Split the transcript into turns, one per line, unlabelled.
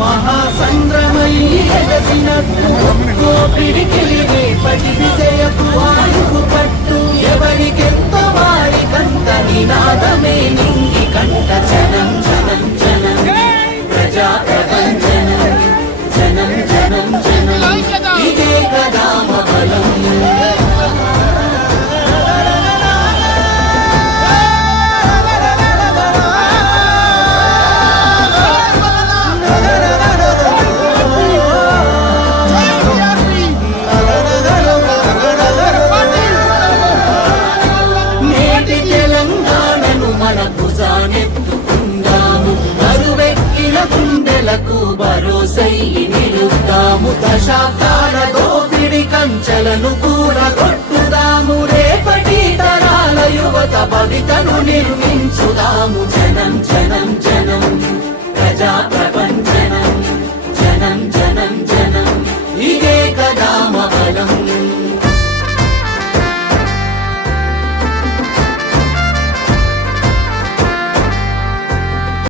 మహాసంద్రమై ఎగసినట్టు ఒక్కో పిడికిలి రేపటి విజయపు ఆయువు పట్టు. ఎవరికెంత వారికంత నినాదమే నింగి కంట జనం జనం జనం. ప్రజా ప్రపంచనం జనం జనం జనం. ఇదే కదా నిలుద్దాము దశాబ్దాల దోపిడి కంచెలను కూడగొట్టుదాము రేపటి తరాల యువత భవితను నిర్మించుదాము. జనం జనం జనం.